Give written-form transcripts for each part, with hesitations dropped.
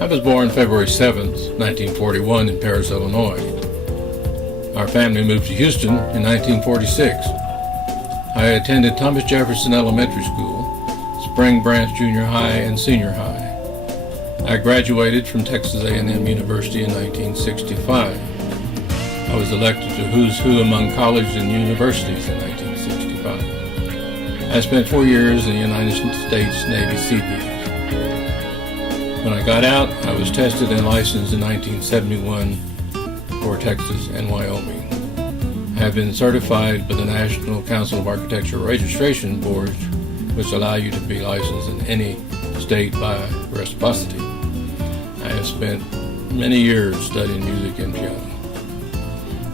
I was born February 7th, 1941 in Paris, Illinois. Our family moved to Houston in 1946. I attended Thomas Jefferson Elementary School, Spring Branch Junior High, and Senior High. I graduated from Texas A&M University in 1965. I was elected to Who's Who among colleges and universities in 1965. I spent 4 years in the United States Navy Seabees. When I got out, I was tested and licensed in 1971 for Texas and Wyoming. I have been certified by the National Council of Architecture Registration Boards, which allow you to be licensed in any state by reciprocity. I have spent many years studying music and piano.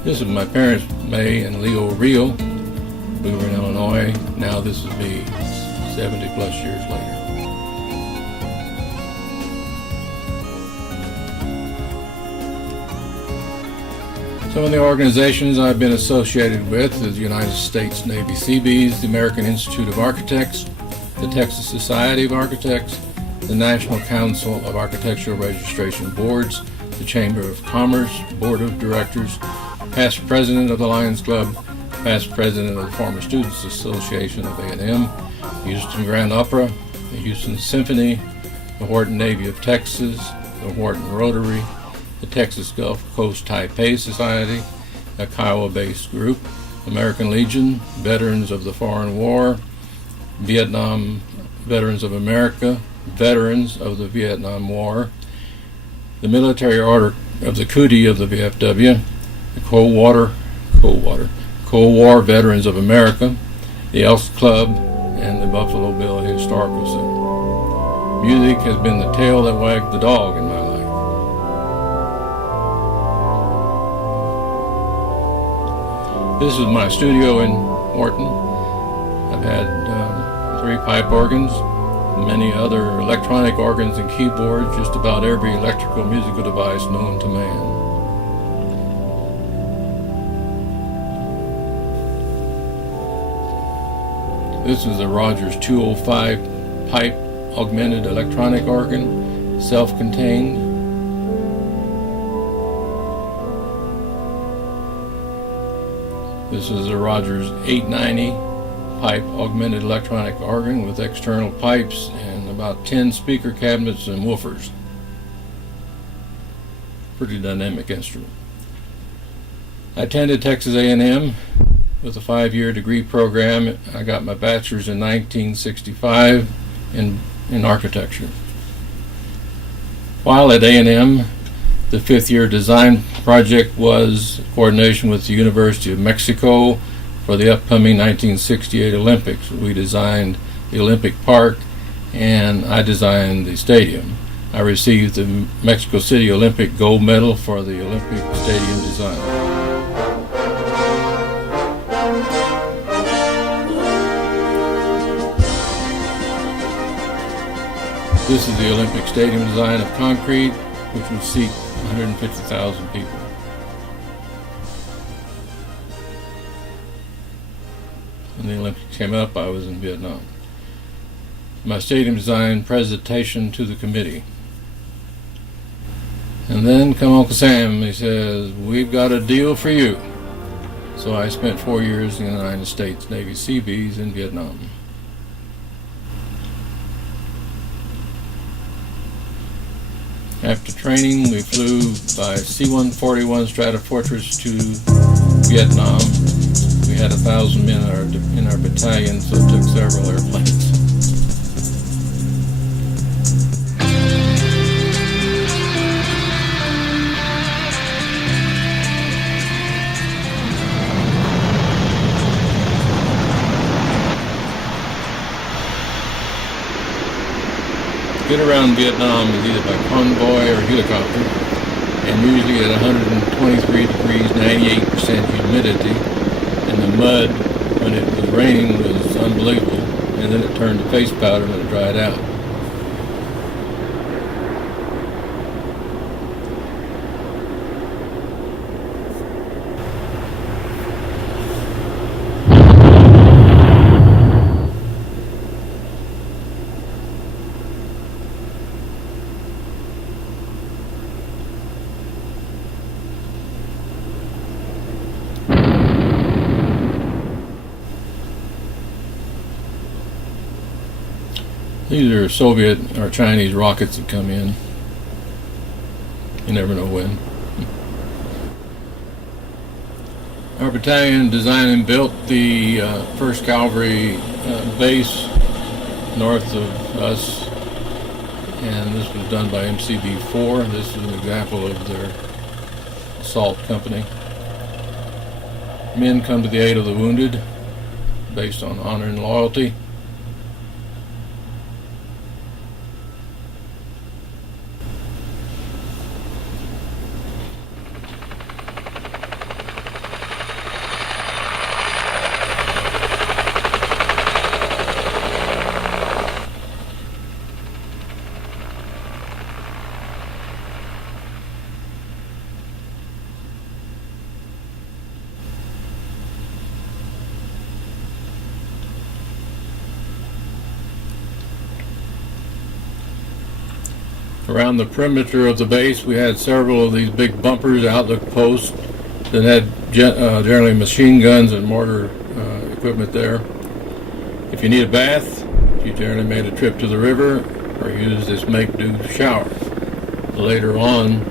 This is my parents, May and Leo Rio. We were in Illinois. Now this will be 70 plus years later. Some of the organizations I've been associated with is the United States Navy Seabees, the American Institute of Architects, the Texas Society of Architects, the National Council of Architectural Registration Boards, the Chamber of Commerce Board of Directors, past president of the Lions Club, past president of the Former Students Association of A&M, Houston Grand Opera, the Houston Symphony, the Wharton Navy of Texas, the Wharton Rotary, the Texas Gulf Coast Taipei Society, a Kiowa-based group, American Legion, Veterans of the Foreign War, Vietnam Veterans of America, Veterans of the Vietnam War, the Military Order of the Cootie of the VFW, the Cold War Veterans of America, the Elks Club, and the Buffalo Bill Historical Center. Music has been the tail that wagged the dog in my life. This is my studio in Wharton. I've had 3 pipe organs, many other electronic organs and keyboards, just about every electrical musical device known to man. This is a Rogers 205 pipe augmented electronic organ, self-contained. This is a Rogers 890 pipe augmented electronic organ with external pipes and about 10 speaker cabinets and woofers. Pretty dynamic instrument. I attended Texas A&M with a 5-year degree program. I got my bachelor's in 1965 in architecture. While at A&M, the 5th-year design project was coordination with the University of Mexico for the upcoming 1968 Olympics. We designed the Olympic Park and I designed the stadium. I received the Mexico City Olympic gold medal for the Olympic stadium design. This is the Olympic stadium design of concrete, which would seat 150,000 people. When the Olympics came up, I was in Vietnam. My stadium design presentation to the committee. And then come Uncle Sam, he says, "We've got a deal for you." So I spent 4 years in the United States Navy Seabees in Vietnam. After training, we flew by C-141 Stratofortress to Vietnam. We had 1,000 men in our battalion, so it took several airplanes. Get around Vietnam is either by convoy or helicopter, and usually at 123 degrees, 98% humidity, and the mud when it was raining was unbelievable, and then it turned to face powder when it dried out. These are Soviet or Chinese rockets that come in. You never know when. Our battalion designed and built the 1st Cavalry base north of us, and this was done by MCB-4. This is an example of their assault company. Men come to the aid of the wounded based on honor and loyalty. Around the perimeter of the base, we had several of these big bumpers, outlook posts, that had generally machine guns and mortar equipment there. If you need a bath, you generally made a trip to the river or used this make-do shower. Later on,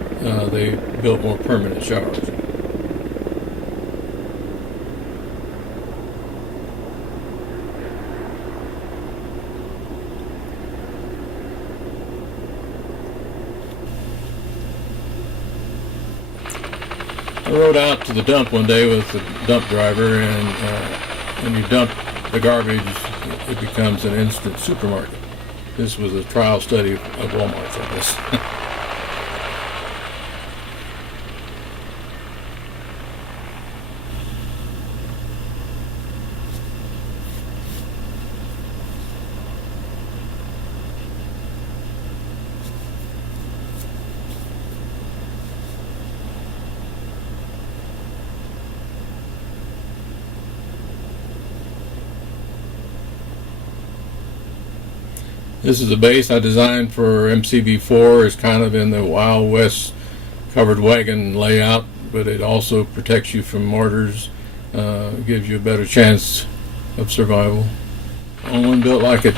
they built more permanent showers. I rode out to the dump one day with the dump driver, and when you dump the garbage, it becomes an instant supermarket. This was a trial study of Walmart's, I guess. This is a base I designed for MCB-4. It's kind of in the Wild West covered wagon layout, but it also protects you from mortars, gives you a better chance of survival. No one built like it.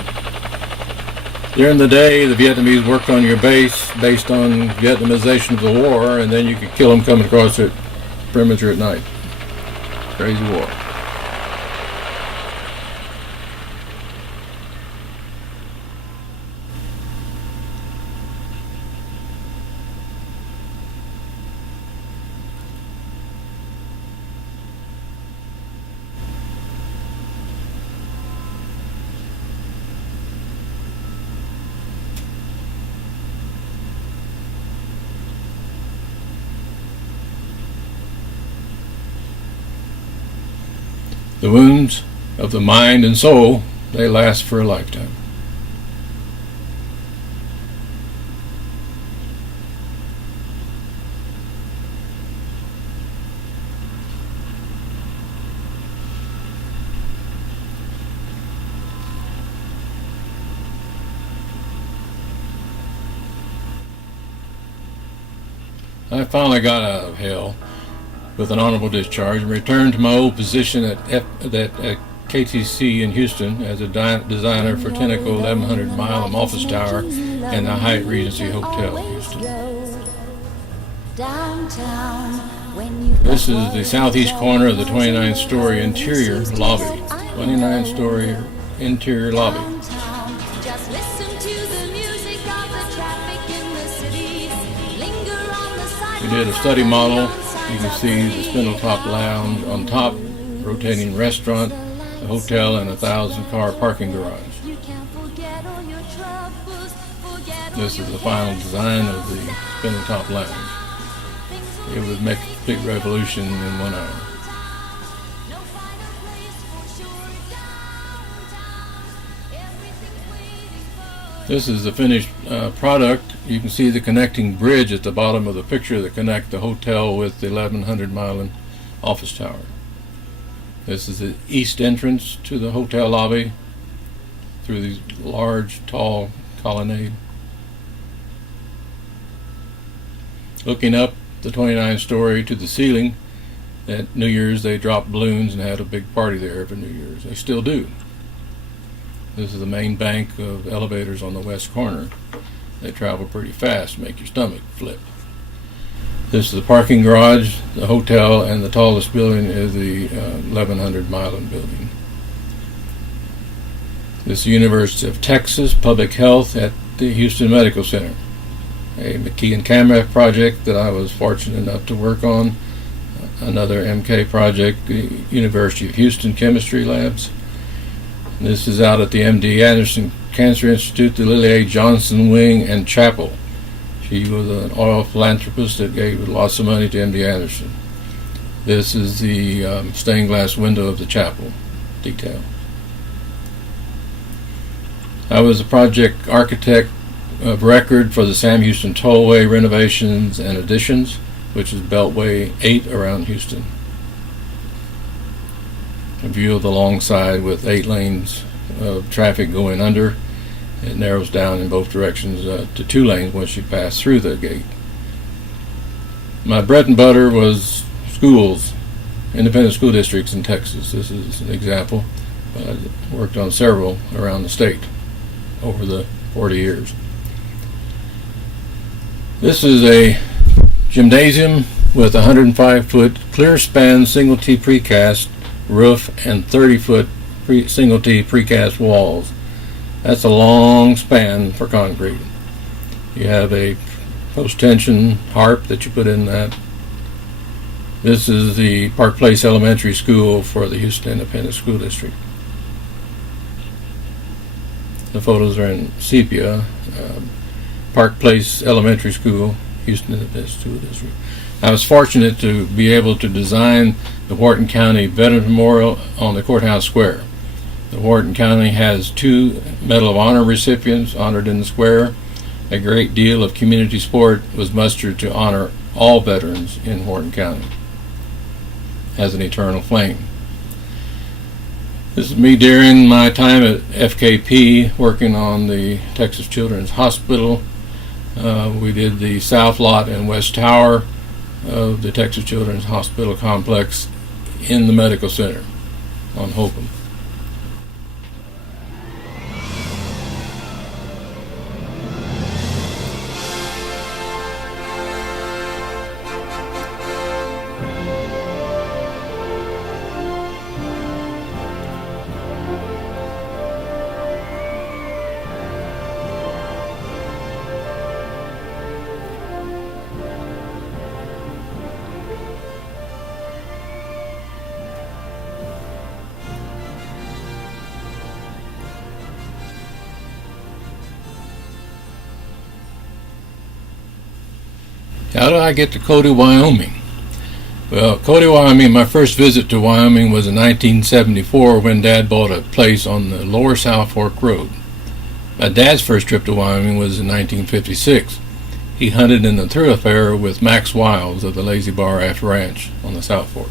During the day, the Vietnamese worked on your base based on Vietnamization of the war, and then you could kill them coming across the perimeter at night. Crazy war. The wounds of the mind and soul, they last for a lifetime. I finally got out of hell with an honorable discharge and returned to my old position at KTC in Houston as a designer for Tenneco 1100 Mile Office Tower and the Hyatt Regency Hotel in Houston. This is the southeast corner of the 29-story interior lobby. 29-story interior lobby. We did a study model. You can see the spindle top lounge on top, rotating restaurant, the hotel, and a 1,000-car parking garage. This is the final design of the spindle top lounge. It would make a big revolution in 1 hour. This is the finished product. You can see the connecting bridge at the bottom of the picture that connect the hotel with the 1100 Mile Office Tower. This is the east entrance to the hotel lobby through these large, tall colonnade. Looking up the 29-story to the ceiling, at New Year's they dropped balloons and had a big party there for New Year's. They still do. This is the main bank of elevators on the west corner. They travel pretty fast, make your stomach flip. This is the parking garage, the hotel, and the tallest building is the 1100 Milan building. This is the University of Texas Public Health at the Houston Medical Center, a McKee and Kamrath project that I was fortunate enough to work on. Another MK project, the University of Houston Chemistry Labs. This is out at the MD Anderson Cancer Institute, the Lily A. Johnson Wing and Chapel. She was an oil philanthropist that gave lots of money to MD Anderson. This is the stained glass window of the chapel detail. I was a project architect of record for the Sam Houston Tollway renovations and additions, which is Beltway 8 around Houston. A view of the long side with 8 lanes of traffic going under. It narrows down in both directions to 2 lanes once you pass through the gate. My bread and butter was schools, independent school districts in Texas. This is an example. I worked on several around the state over the 40 years. This is a gymnasium with 105-foot clear span single T precast roof and 30-foot single T precast walls. That's a long span for concrete. You have a post-tension harp that you put in that. This is the Park Place Elementary School for the Houston Independent School District. The photos are in sepia. Park Place Elementary School, Houston Independent School District. I was fortunate to be able to design the Wharton County Veterans Memorial on the Courthouse Square. The Wharton County has 2 Medal of Honor recipients honored in the square. A great deal of community support was mustered to honor all veterans in Wharton County as an eternal flame. This is me during my time at FKP working on the Texas Children's Hospital. We did the South Lot and West Tower of the Texas Children's Hospital complex in the medical center on Hokum. How did I get to Cody, Wyoming? Well, Cody, Wyoming, my first visit to Wyoming was in 1974 when Dad bought a place on the lower South Fork Road. My dad's first trip to Wyoming was in 1956. He hunted in the thoroughfare with Max Wiles of the Lazy Bar Aft Ranch on the South Fork.